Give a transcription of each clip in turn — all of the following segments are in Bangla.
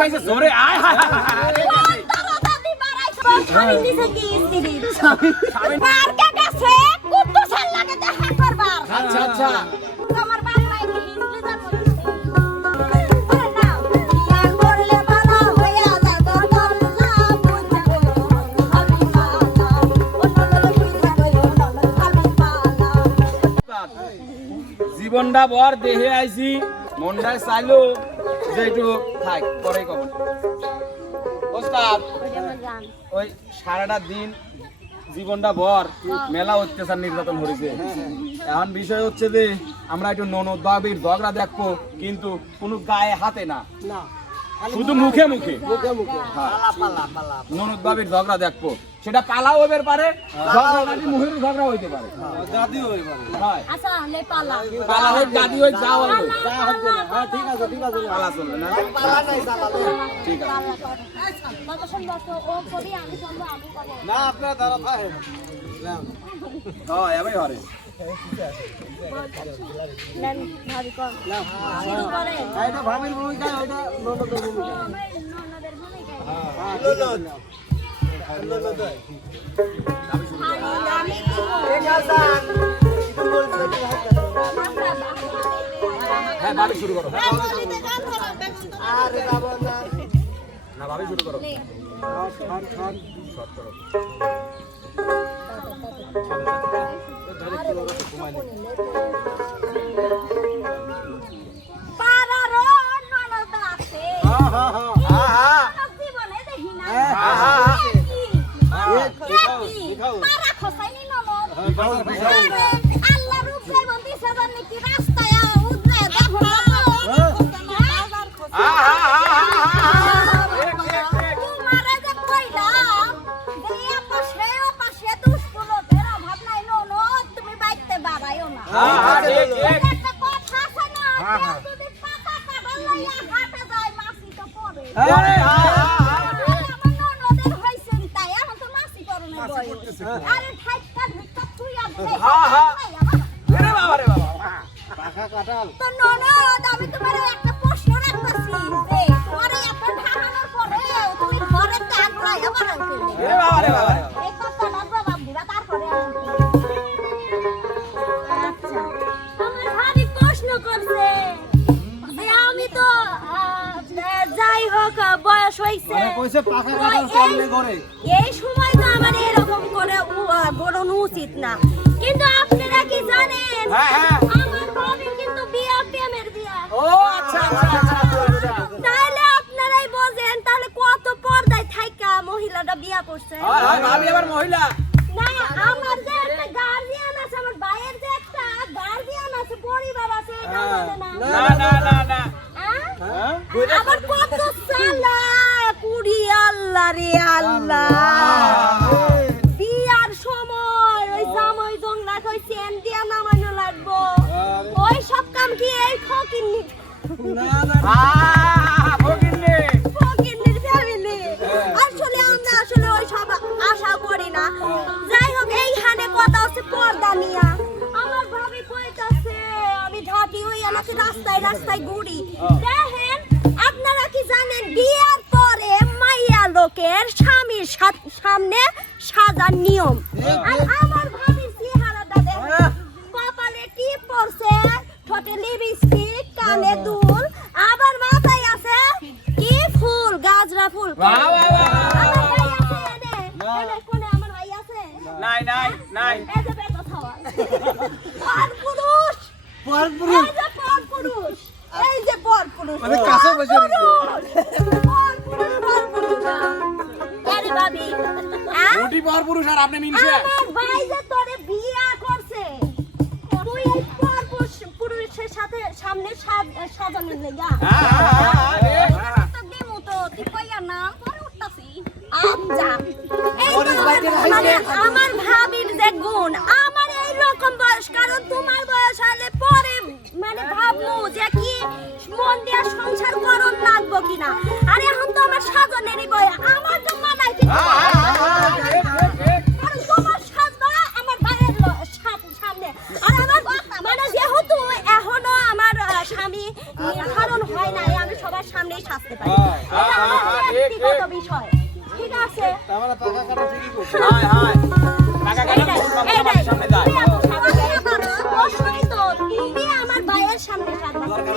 পাইছে জোরে আয় হায় হায় দাদি বাড়াইছো স্বামী নিছে কি স্ত্রী মার কে গেছে কুত্তু সাল লাগে দেখা করবার আচ্ছা আচ্ছা তোমার বাপ নাই কি হিজলি জানো আরে না ইয়ার করলে ভালো হইয়া যাব বললা বুঝবো আমি পালা অন্য লোক বুঝা কইও না আমি পালা জীবনটা বর দেহে আইছি মনটায় চাইলো যে একটু থাক পরে কখন ওস্তাদ ওই সারাটা দিন জীবনটা ভর মেলা অত্যাচার নির্যাতন হয়েছে এখন বিষয় হচ্ছে যে আমরা একটু ননদ বাবির ঝগড়া দেখবো কিন্তু কোনো গায়ে হাতে না শুধু মুখে মুখে ননদ বাবির ঝগড়া দেখবো সেটা পালাও হইতে পারে মুখের ঝগড়া হইতে পারে দাদিও হইবে আচ্ছা লে পালা পালা হই দাদি হই যা হই হ্যাঁ ঠিক আছে পালা চলবে না পালা নাই চালালে ঠিক আছে বাবা শুনবো তো ও কবি আমি শুনবো আমি কবো না আপনার দ্বারা থাকে না হ্যাঁ এবারে হরে নেন ভাবি কর শুরু করে এটা ভাবির ভূমিকা ওটা ননদের ভূমিকা ননদের ভূমিকা হ্যাঁ ননদ ননদ আমি ঠিক আছে তুমি বলছো কি হ্যাঁ ভাবি শুরু করো আরে বাবা না না ভাবি শুরু করো খান খান শর্ট করো পারার ননদ আছে জীবনে দেখি না পারা খসাইনি ননদ আল্লাহ রূপ যেমন দিছে জানি কি রাস্তায় উদরে দেখো তোমারে যে কইলাম যে এ পাশে ও পাশে দুষ্কুলতের অভাব নাই ননদ তুমি বাইতে বাড়াইও না একটা কথা আছে না কেউ যদি পাতা কাটা লইয়া হাঁটে যায় মাছি তো পড়ে আমার ননদের হইছেন তাই এখন তো মাছি করনে বয়স আরে ঠাইকা ভিক্ষা তুই আপনি আরে বাবা রে বাবা পাখা কাটাল তো ননদ আমি তোমার একটা প্রশ্ন রাখতেছি যে পরে এত ঢাকানোর পরে তুমি ঘরে ত্যাগ করাই আবার আনতে আরে বাবা রে বাবা এই কথাটা জবাব দিবা তারপরে আচ্ছা আমার ভাবি প্রশ্ন করছে যে আমি তো যাই হোক বয়স হইছে মানে কইছে পাখা কাটাল সামনে ঘরে এই সময় তো আমার এরকম করে বড়নো উচিত না কিন্তু আপনারা কি জানেন হ্যাঁ হ্যাঁ আমার ভাবি কিন্তু বিয়া প্রেমের বিয়া ও আচ্ছা আচ্ছা আচ্ছা তাহলে আপনারাই বোঝেন তাহলে কত পর্দায় থাইকা মহিলাটা বিয়া করছে হ্যাঁ ভাবি আবার মহিলা না আমার যে একটা গার্ডিয়ান আছে আমার ভাইয়ের যে একটা গার্ডিয়ান আছে পরিবার আছে এটা বলে না না না না না হ্যাঁ? আবার কত সালা কুড়ি আল্লাহ রে আল্লাহ বিয়ার সময় ওই জামাই জংলা কই চেন দিয়া নামানো লাগবো ওই সব কাম কি এই ফকিন্নি না না ফকিন্নির ফ্যামিলি আসলে আমরা আসলে ওই সব আশা করি না যাই হোক এইখানে কথা হচ্ছে পর্দা নিয়া আমার ভাবি কইতাছে আমি ঢাকি হই আমাকে রাস্তায় রাস্তায় ঘুরি দেখেন আপনারা কি জানেন বিয়ার পরে মাইয়া লোকের স্বামীর সামনে সাজার নিয়ম আর আমার ভাবির চেহারাটা দেখেন কপালে টিপ পড়ছে ঠোঁটে লিপস্টিক কানে দুল আবার মাথায় আছে কি ফুল গাজরা ফুল বাহ বাহ আমার ভাই আছে এনে কোনে আমার ভাই আছে নাই নাই নাই এই যে বেটা খাওয়া পরপুরুষ পরপুরুষ এই যে পরপুরুষ এই যে পরপুরুষ মানে কাছে বসে রইছে পরপুরুষ আরে ভাবি কোটি পর পুরুষ আর আপনি মিনছে আমার ভাই যে তোরে বিয়া করছে তুই এই পুরুষের সাথে সামনে সাজানোর লাগা তো দেমু তো তুই কইয়া না পরে উঠতাছি আচ্ছা এই মানে আমার ভাবির যে গুণ আমার এই রকম বয়স কারণ তোমার বয়স হলে পরে মানে ভাবমু যে কি মন দিয়া সংসার করন লাগবো কিনা আর এখন তো আমার সাজনেরই বয়স আমার তো মানাই কি তোমার সাজবা আমার ভাইয়ের সামনে আর আমার মানে যেহেতু এখনো আমার স্বামী নির্ধারণ হয় নাই আমি সবার সামনেই সাজতে পারি ব্যক্তিগত বিষয় ঠিক আছে তাহলে পাকা কাটা ঠিকই করছে হাই হাই টাকা কাটা তোমার সামনে যায় প্রশ্নই তো তুমি আমার ভাইয়ের সামনে সাজবে তুমি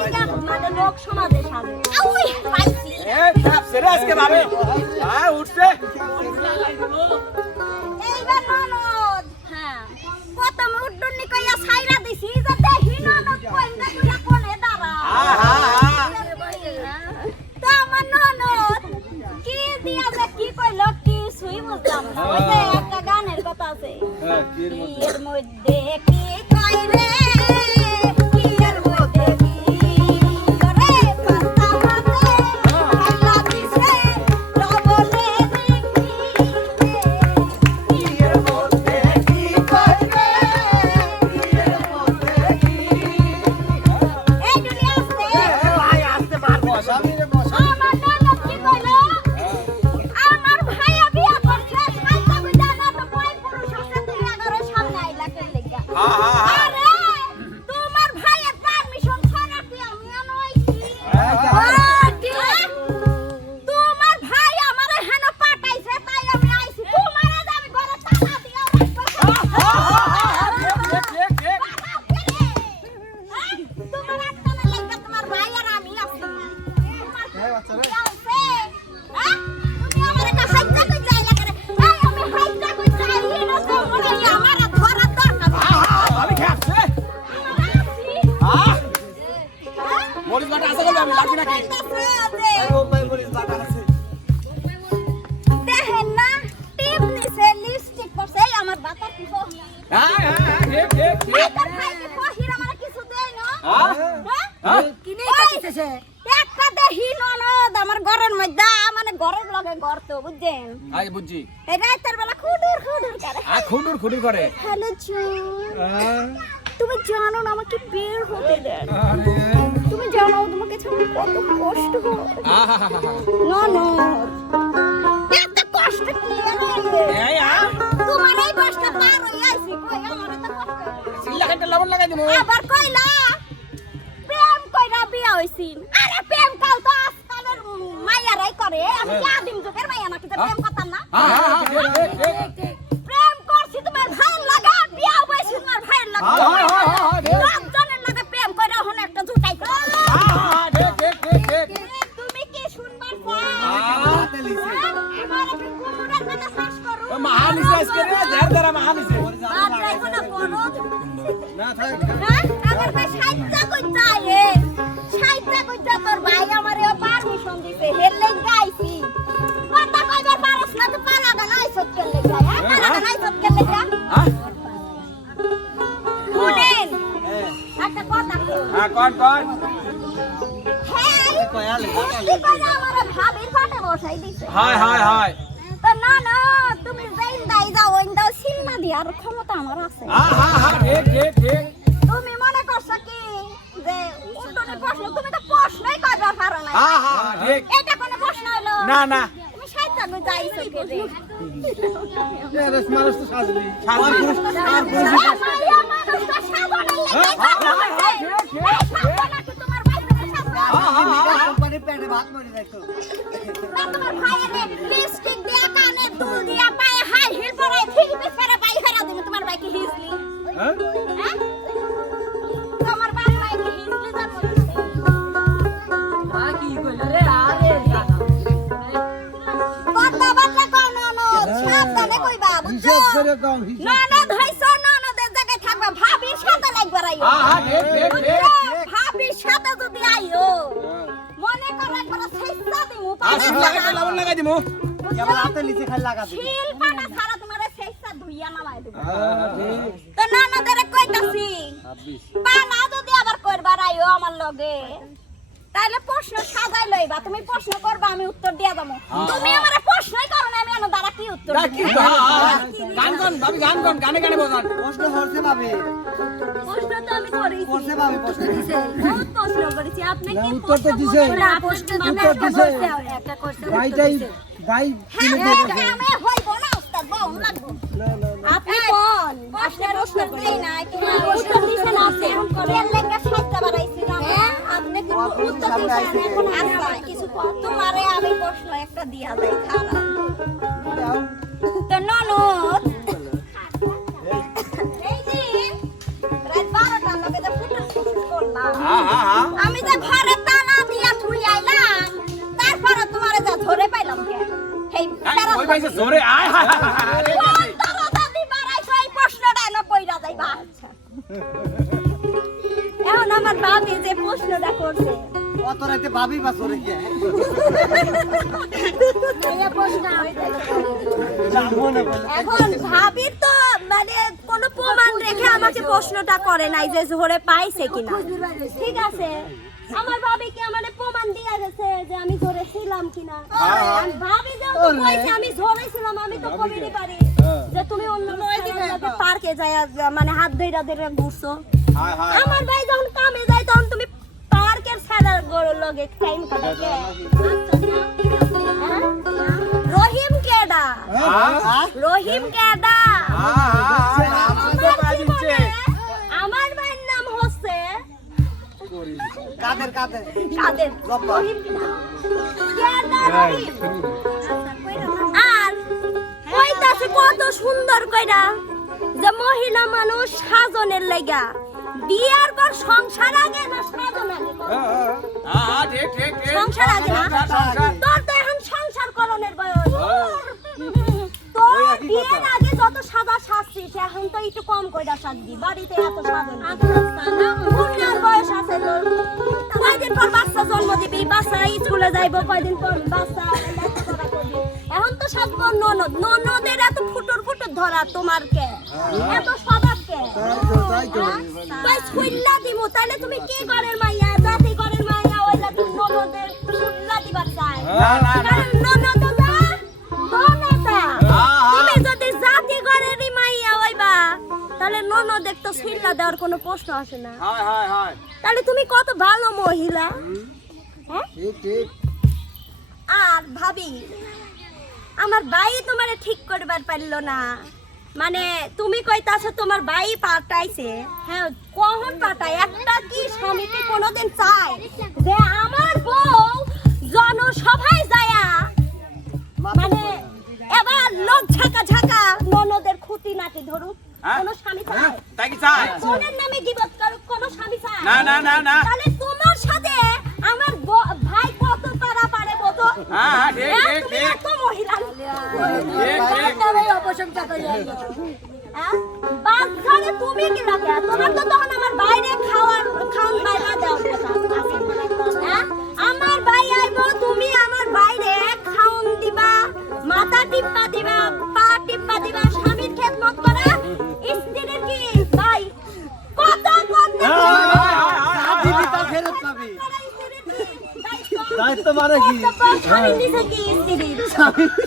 মানে লোক সমাজের সামনে ওই পাইছি এ খাপ সেরে আজকে ভাবে হ্যাঁ উঠছে এইবার ননদ হ্যাঁ প্রথম উড্ডনি কইয়া ছাইরা দিছি যে দেখি ননদ কইনা তুইয়া কোনে দাঁড়া তো আমার ননদ কি দিয়া যে কি কইলো কি সুই বুঝলাম না ওই যে একটা গানের কথা আছে হ্যাঁ কি এর মধ্যে কি কই রে কি এর মধ্যে কি করে পাতা মাতে খেলা দিছে লবলে দেখি কি এর মধ্যে কি কই রে কি এর মধ্যে কি এই দুনিয়া আছে ভাই আসতে পারবো সামনে বসা আমার ননদ কি কইলো আমার ভাইয়া বিয়া করছে সাইতা কইতা না তো বই পুরুষ আছে তুই আগারে সামনে আইলা কে লাগা আরে তোমার ভাইয়ের পারমিশন ছাড়া কি আমি আনইছি তোমার ভাই আমারে হেন পাঠাইছে তাই আমি আইছি তোমারে আমি ঘরে টাকা দিয়া তোমার আটকানা লাগা তোমার ভাই আর আমি আছি হ্যাঁ বাচ্চা রে তুমি আমার একটা হাইজা কই যাইলা করে এই আমি হাইজা কই যাই না তো মনে হয় আমার ধরা দরকার ভাবি খাপছে মরিচ বাটা আছে বলে আমি লাগি নাকি মুম্বাই পুলিশ বাটা আছে দেখেন না টিপ নিছে লিপস্টিক পরছে এই আমার বাতার কি কহি হ্যাঁ হ্যাঁ ঠিক বাতার ভাই কি কহির আমার কিছু দেই না হ্যাঁ কিনে কাটিতেছে একটা দেহি ননদ আমার ঘরের মধ্যে মানে ঘরের লগে ঘর তো বুঝছেন আই বুঝছি এই রাতের বেলা খুডুর খুডুর করে খুঁডুর করে হ্যালো তুমি জানো না আমাকে বের হতে দেন তুমি জানো তোমাকে ছাড়া কত কষ্ট হয় ননদ এত কষ্ট কি এই আ তোমার এই কষ্ট পার হই আইছি কই আমার এত কষ্ট সিল্লা কাটে লবণ লাগাই দিমু আবার কইলা প্রেম কইরা বিয়া হইছিন আরে প্রেম কাল তো আজকালের মাইয়ারাই করে আমি কি আদিম যুগের মাইয়া নাকি তো প্রেম করতাম না ঠিক প্রেম করছি তোমার ভাইয়ের লাগা বিয়া হইছি তোমার ভাইয়ের লাগা লোকজনের লাগা প্রেম কইরা হন একটা জুটাই করে ঠিক তুমি কি শুনবার চাও হাতে লিছে আমার কি কুমুরের কথা শ্বাস করু মহানিসে আজকে রে দেড় মহানিসে আর যাইবো না বলদ না থাক আমার ভাই সাইজা কই যায় সাইজা কই যা তোর ভাই আমারে পারমিশন দিছে হেললে গাইছি কথা কইবার পারছ না তো পালা গানাই সত্যি লেগা পালা গানাই সত্যি লেগা হ্যাঁ শুনেন একটা কথা হ্যাঁ কোন হ্যাঁ কয়ালে কি করে আমারে ভাবির পাটে বসাই দিছে হাই তো না না তুমি যাইন দাই যাও ওইন দাও সিলনা দিয়ার ক্ষমতা আমার আছে ঠিক তুমি মনে করছো কি যে উল্টোনে প্রশ্ন তুমি তো প্রশ্নই করবার পারো না ঠিক এটা কোনো প্রশ্ন হলো না তুমি সাইজা কই যাইছো কে রে এ মানুষ তো সাজলি সাজলি। মাইয়া মানুষটা সাজানোর লাগি তোমার ভাই তোমার সাজা কোম্পানি পেটে ভাত মরে যাইতো তোমার ভাইয়ের লিপস্টিক দিয়া কানে দুল দিয়া পায়ে হাই হিল পরাই ফিলিপে ফেরে পাই ফেরা তুমি তোমার ভাইকে হিজলি হ্যাঁ হ্যাঁ তোমার ভাইকে হিজলি জানো কথাবার্তা কও ননদ সাবধানে কইবা বুঝছো হিসাব করে কম হিসাব ননদ হইছো ননদের জায়গায় থাকবা ভাবির সাথে লাগবা রাইও ঠিক ভাবির সাথে যদি আইও মনে করো একবার চেষ্টা দিমু আসিস লাগাই লবণ লাগাই দিমু কেবল হাতে লিছে খালি লাগা দিবি শিল পাটা ছাড়া তোমারে চেষ্টা ধুইয়া নামাই দেব ঠিক তো ননদের কইতাছি 26 পালা যদি আবার করবা রাইও আমার লগে তাহলে প্রশ্ন সাজাই লইবা তুমি প্রশ্ন করবা আমি উত্তর দিয়া যাবো তুমি আমারে প্রশ্নই করো না আমি আনো দ্বারা কি উত্তর দিব? গানে বোঝান প্রশ্ন হচ্ছে পাবে প্রশ্ন তো আমি করেছি করতে পাবে প্রশ্ন বহুত প্রশ্ন করেছি আপনি কি উত্তর তো দিছে। প্রশ্ন মানে উত্তর একটা দিছে। করতে একটা করতে ভাইটাই ভাই হ্যাঁ আমি হইব না উস্তাদ বাউ লাগবো আপনি কোন প্রশ্নের উত্তর দেই না তুমি উত্তর দিছেন আপনি এখন করেন লেখা সাইতা বাড়াইছি জানেন আপনি কিন্তু উত্তর দিছেন এখন আচ্ছা কিছু তোমারে আমি একটা দিয়া যায় খারাপ তো ননদ এই যে রাত 12টার লগে যে ফুটুস করলাম আমি যে ঘরে তালা দিয়া থুই আইলাম তারপরে তোমারে যা ধরে পাইলাম কে এই ওই ভাই জোরে আয় হায় এখন আমার ভাবি যে প্রশ্নটা করছে অত রাতে ভাবি বা সরে গিয়ে এখন ভাবির তো মানে কোনো প্রমাণ রেখে আমাকে প্রশ্নটা করে নাই যে ঝরে পাইছে কিনা ঠিক আছে আমার ভাবি কি আমারে প্রমাণ দিয়া গেছে যে আমি ঝরে ছিলাম কিনা ভাবি যে কইছে আমি ঝরে ছিলাম আমি তো কবিরই পারি যে তুমি অন্য পার্কে যায় মানে হাত ধইরা ধইরা ঘুরছো আমার ভাই যখন কামে যায় তখন তুমি পার্কের সাদার গরুর লগে টাইম কাটাকে রহিম কেডা রহিম কেডা আমার ভাইয়ের নাম হচ্ছে কাদের কাদের কাদের রহিম কেডা রহিম আর কইতাছে কত সুন্দর কইরা যে মহিলা মানুষ সাজনের লাগা বিয়ার পর সংসার আগে না সাজন আগে ঠিক ঠিক ঠিক সংসার আগে না তোর তো এখন সংসার করণের বয়স তো বিয়ের আগে যত সাদা সাজছিস এখন তো একটু কম কইরা সাজবি বাড়িতে এত সাজন পূর্ণার বয়স আছে তোর কয়দিন পর বাচ্চা জন্ম দিবি বাচ্চা স্কুলে যাইবো কয়দিন পর বাচ্চা লেখাপড়া করবি এখন তো সাজবো ননদ ননদের এত ফুটুর ফুটুর ধরা তোমার কে এত স্বভাব কে কই ছুইল্লা দিমু তাহলে তুমি কি ঘরের মাইয়া জাতি ঘরের মাইয়া ওইলা তুমি ননদের ছুইল্লা দিবা চাই কারণ ননদ না ননদা তুমি যদি জাতি ঘরেরই মাইয়া হইবা তাহলে ননদের তো ছুইল্লা দেওয়ার কোনো প্রশ্ন আসে না হায় হায় হায় তাহলে তুমি কত ভালো মহিলা হ্যাঁ ঠিক ঠিক আর ভাবি আমার ভাই তোমারে ঠিক করবার পারলো না মানে তুমি কইতাছো তোমার ভাই পাঠাইছে হ্যাঁ কখন পাঠায় একটা কি স্বামী কি কোনোদিন চায় যে আমার বউ জনসভায় যায়া মানে এবার লোক ঝাঁকা ঝাঁকা ননদের খুঁটি নাটি ধরুক কোন স্বামী চায় তাই কি চাই বোনের নামে গিবত করুক কোন স্বামী চায় না না না না তাহলে তোমার সাথে আমার ভাই কত পারা পারে বতো হ্যাঁ ঠিক ঠিক ঠিক এত মহিলা ঠিক ঠিক অপসংখ্যা করে বাচ্চারে তুমি কি রাখে তোমার তো তখন আমার বাইরে খাওয়ান বাইরে দাও আমার ভাই আইবো তুমি আমার বাইরে খাওন দিবা মাথা টিপা দিবা পা টিপা দিবা স্বামীর খেদমত করা স্ত্রীর কি ভাই কত দিবি তা ফেরত পাবি দায়িত্ব মানে কি স্বামীর নিচে কি স্ত্রীর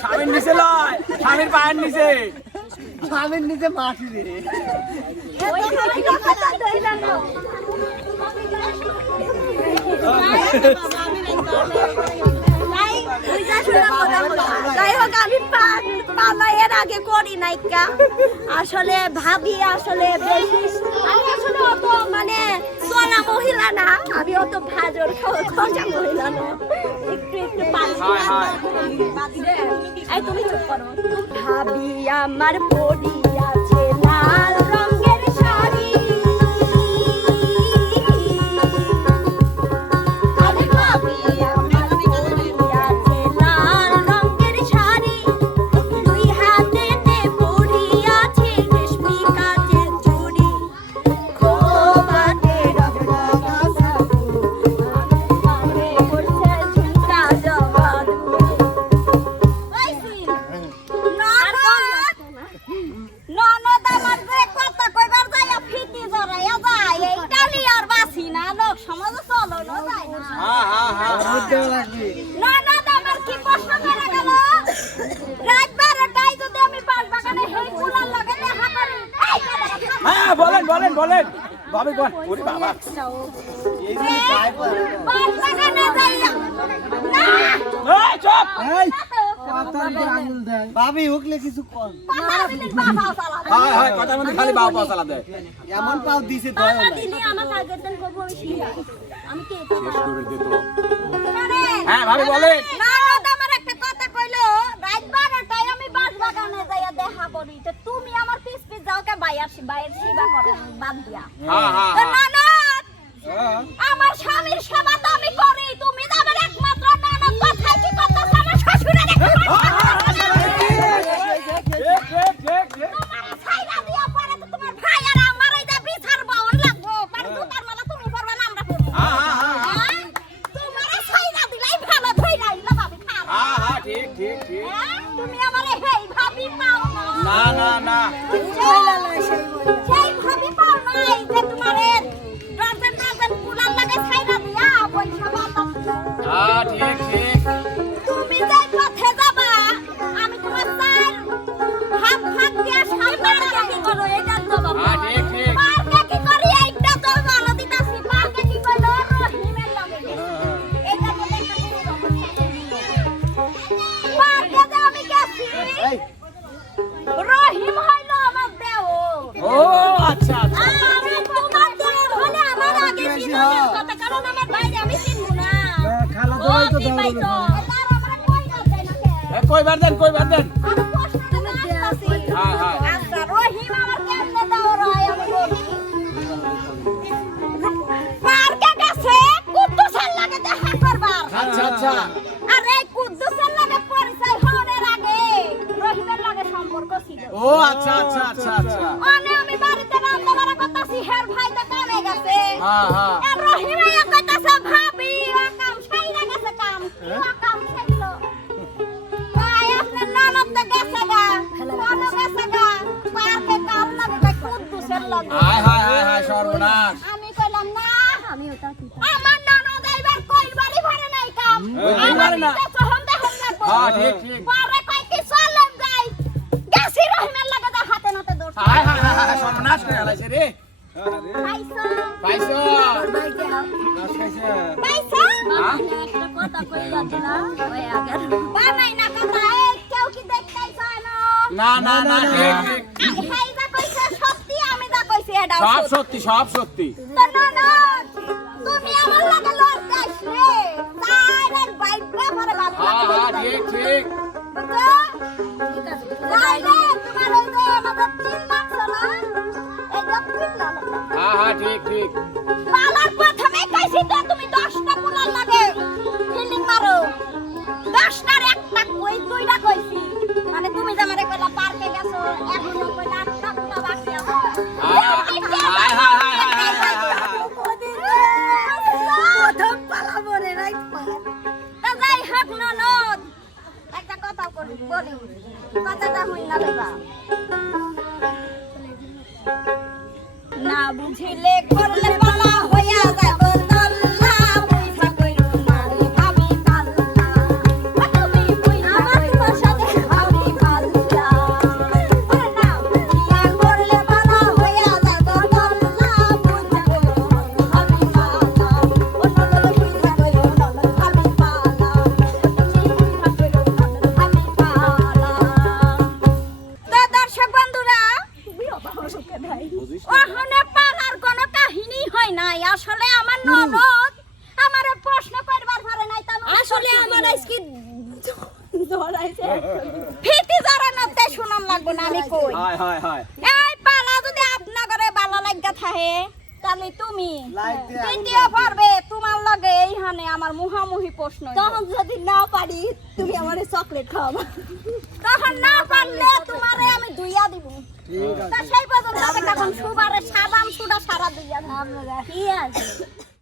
স্বামীর নিচে লয় স্বামীর পায়ের নিচে স্বামীর নিচে মাটি রে ওই খালি কথা ধইলাম না যাই হোক আমি পালাইয়ের আগে করি নাইকা আসলে ভাবি আসলে বেশি আমি আসলে অত মানে সোনা মহিলা না আমি অত ভাজর খোঁজা মহিলা না একটু একটু পাচ্ছি এই তুমি চুপ করো ভাবি আমার পরি আছে লাল রঙের শাড়ি বলেন বলেন বলেন ভাবি কোন ওরে বাবা এই যে পায় পায় এই চুপ এই পাতার উপর আঙুল দেয় ভাবি হুকলে কিছু কর হায় হায় কথার মধ্যে খালি বাবা পাসালা দেয় এমন পাও দিছে দয়া নাই দিলে আমাকে আগের দিন করবো আমি কে শেষ করে দিত হ্যাঁ ভাবি বলেন না আমার একটা কথা বাইরের সেবা করে বাদ দিয়া হ্যাঁ হ্যাঁ তো হ্যাঁ। ননদ হ্যাঁ। আমার স্বামীর সেবা তো আমি করি তুমি তো আমার একমাত্র ননদ কোথায় কি করতেছ আমার শ্বশুরের ঠিক, ঠিক, ঠিক। তোমার ছাইরা দিয়া পরে তো তোমার ভাই আর আমার এই যে বিচার বাউন লাগবো মানে দুটার মালা তুমি পরবে না আমরা পরবো হ্যাঁ, হ্যাঁ, হ্যাঁ। তোমার ছাইরা দিলাই ভালো ধইরা ইলা ভাবি খারাপ হ্যাঁ হ্যাঁ ঠিক ঠিক ঠিক। তুমি আমারে হেই ভাবি পাও না না না। সেই ভাবি পাও নাই যে তোমারে ডজন ডজন পুলার লাগে ছাইরা দিয়া পয়সা বাতাস হ্যাঁ ঠিক ঠিক। তুমি যে পথে যাবা আমি তোমার চাল হাত হাত দিয়া সামনে কি করো এটা তো বাবা হ্যাঁ ঠিক ঠিক। পার্কে কি করি এইটা তো ভালো দিতাছি পার্কে কি কইলো রহিমের লাগে এটা তো পার্কে যে আমি গেছি এই রহিম হইলো আমার দেও ও আচ্ছা আচ্ছা। আমি তোমার দেওর হলে আমার আগে চিনার কথা কারণ আমার বাইরে আমি চিনবো না খালা ও দোয়াই তো কি দাও পাইতো তার আমার কই যাচ্ছে না কে কইবার দেন কইবার দেন। আমি প্রশ্ন আসছি হ্যাঁ হ্যাঁ। আচ্ছা রহিম আমার কেমনে দাও রয় আমি বলি পার্কে গেছে কুদ্দুসের লাগে দেখা করবার আচ্ছা আচ্ছা। আর এই কুদ্দুসের লাগে পরিচয় হওয়ার আগে রহিমের লাগে সম্পর্ক ছিল ও আচ্ছা আচ্ছা আচ্ছা আচ্ছা। মানে আমি বাড়িতে রান্না বাড়া করতেছি হের ভাই তো কামে গেছে হ্যাঁ হ্যাঁ। আর রহিমে কইতাছে ভাবি ও কাম সাইরা গেছে কাম ও কাম সাইলো ভাই আপনার ননদ তো গেছে গা কোন গেছে গা পার্কে কাম লাগে ভাই কুদ্দুসের লাগে হায় হায় হায় হায় সর্বনাশ। আমি কইলাম না আমি ওটা কি আমার ননদ এইবার কইবারই পারে নাই কাম কইবারই পারে না। তখন দেখুন লাগবো হ্যাঁ ঠিক ঠিক। পরে কই কি চলেন যাই গেছি রহিমের লাগে যা হাতে নাতে দৌড়ছে হায় হায় হায় হায় সর্বনাশ করে আলাইছে রে। পাইছো পাইছো। গাছ খাইছে পাইছো হ্যাঁ? একটা কথা কইলা দিলা ওই আগে বানাই না কথা এই কেউ কি দেখতাইছো না না না না ঠিক ঠিক। হেই যা কইছে সত্যি আমি যা কইছি এটা সব সত্যি সব সত্যি। তো না তুমি আমার লাগে লড় যাস রে তাইরে বাইকটা পরে বাবা হ্যাঁ হ্যাঁ ঠিক ঠিক। তোমার ওই যে আমাদের 3 লাখ না এটা 3 লাখ হ্যাঁ হ্যাঁ ঠিক ঠিক। পালার প্রথমে কইছি তো তুমি 10টা পুলার লাগে ফিল্ডিং মারো 10টার একটা কই দুইটা কইছি মানে তুমি যে আমারে কইলা পার্কে গেছো এখনো কইলা 8টা বাকি আছে হায় হায় হায় হায় হায় হায় হায়। প্রথম পালা বলে রাইট তা যাই হোক ননদ একটা কথা বলি কথাটা হই না দেবা না বুঝিলে করলে বলা হইয়া যাব দল্লা পয়সা কইরো না রে আমি পাল্লা তুমি পয়সা আমার সাথে আমি পাল্লা না বুঝিয়া করলে বলা হইয়া যাব দল্লা পয়সা কইরো আমি পাল্লা অন্য লোক পয়সা কইরো না আমি পাল্লা তুমি পয়সা কইরো না আমি পাল্লা তো দর্শক বন্ধুরা ওখানে পালার কোনো কাহিনী হয় নাই আসলে আমার ননদ আমারে প্রশ্ন করবার পারে নাই তা আসলে আমার আজকে ধরাইছে ফিতি জড়ানোতে শুনাম লাগবে না আমি কই হায় হায় হায়। এই পালা যদি আপনা করে ভালো লাগা থাকে তাহলে তুমি লাইতে দ্বিতীয় পর্বে তোমার লাগে এইখানে আমার মুহামুহি প্রশ্ন তখন যদি না পারি তুমি আমারে চকলেট খাওয়াবা তখন না পারলে তোমারে আমি দুইয়া দিব ঠিক আছে তা সেই পর্যন্ত তখন সুবারে সাবান সুডা সারা দুইয়া কি আছে